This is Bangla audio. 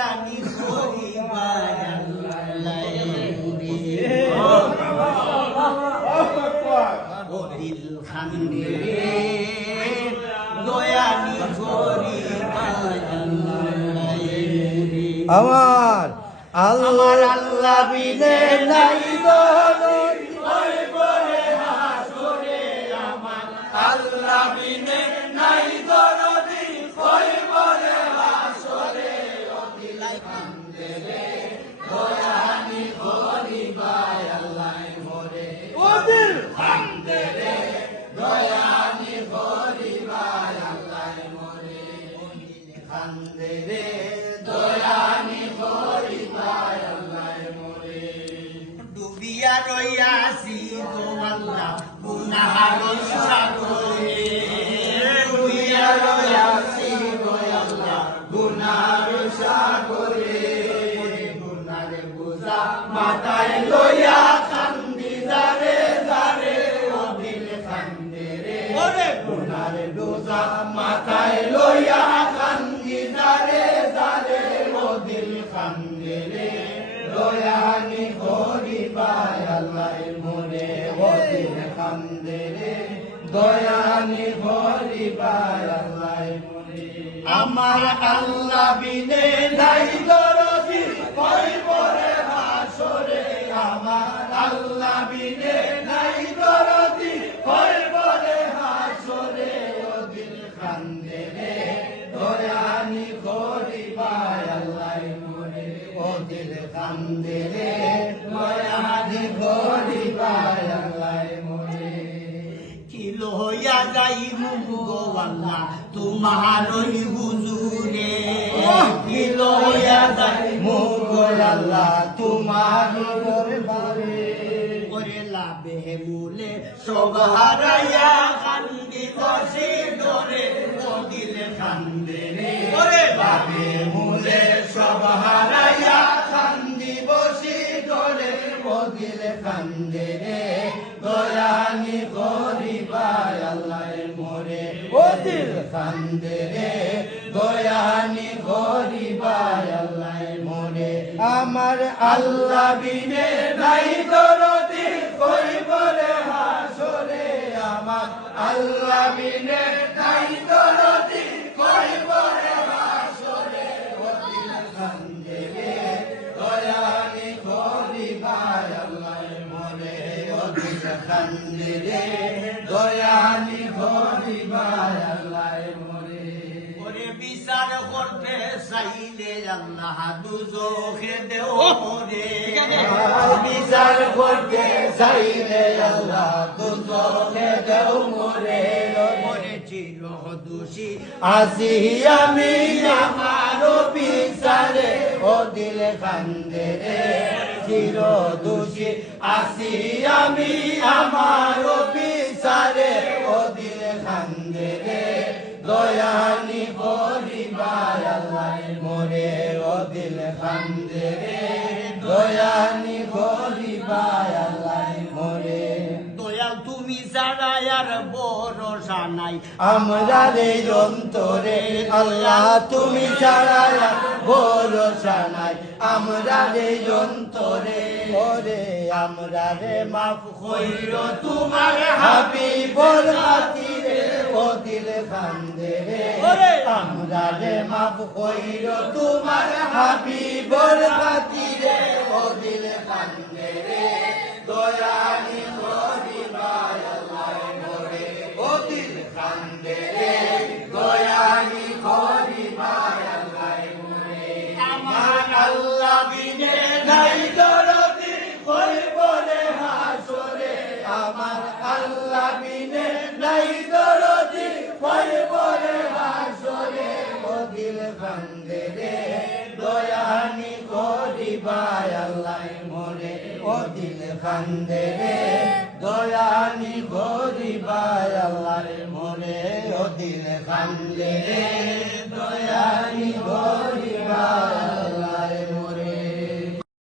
আল্লাহ ও দিল খান্দে দয়ানি আমার আল্লাহ আল্লাহ বিনে নাই দরদ আল্লাহ ডুবিয়া রইয়াছি গো গুনাহার সাগরে। ডুবিয়া রইয়াছি গো আল্লাহ গুনাহার সাগরে। গুনার বোঝা মাথায় লইয়া কান্দি যারে যারে ও দিল কান্দে রে। ওরে! গুনার বোঝা মাথায় আল্লাহ মোরে ও দিল কান্দে রে দয়ানি করিবায় আল্লাহ মোরে আমার আল্লাহ বিনে নাই দরদি কই পরে হাসরে আমার আল্লাহ বিনে ও দিল কান্দে রে দয়ানি করিবায় আল্লাহ মোরে। কিলো হইয়া যাই মুগো আল্লাহ তোমার ওই হুজুরে। কিলো হইয়া যাই মুগো আল্লাহ তোমার দরবারে করে লাভে মূলে সব হারাইয়া কান্দি বসে ডরে দিলে কান্দে রে। করে বসে ডরে দিলে কান্দে রে দয়ানি করিবায় আল্লাহ মোরে ও দিল কান্দে রে দয়ানি করিবায় আল্লাহ মোরে আমার আল্লাহ বিনে নাই দরদি কই বলে হাসরে আমার। আল্লাহ বিনে নাই দরদি কান্দে রে দয়ানি করিবায় আল্লাহ ওরে বিচার করতে চাইলে আল্লাহ দুজোখে দেও মোরে। বিচার করতে চাইলে আল্লাহ দুজোখে দেও মোরে। মোরে চির দোষী। আসি আমি আমার বিচারে ও দিলে কান্দে রে। চির দোষী আসি আমি আমার বিচারে দিলে কান্দে রে দয়ানি আল্লাহ মোরে ও দিল কান্দে রে দয়ানি আল্লাহ মোরে দয়াল তুমি ছাড়া আর ভরসা নাই। আমরা রে অন্তরে আল্লাহ তুমি ছাড়া আর আমরা রে যন্তরে ওরে আমরা রে মাফ কইর তোমার হাবিবর খাতিরে ও দিল বান্দে রে আমরা রে মাফ কইর তোমার হাবিবর খাতিরে ও দয়ানি করিবাই আল্লাহ মোরে ও দিল খান্দে। রে দয়ানি করিবাই আল্লাহ মোরে ও দিল খান্দে। রে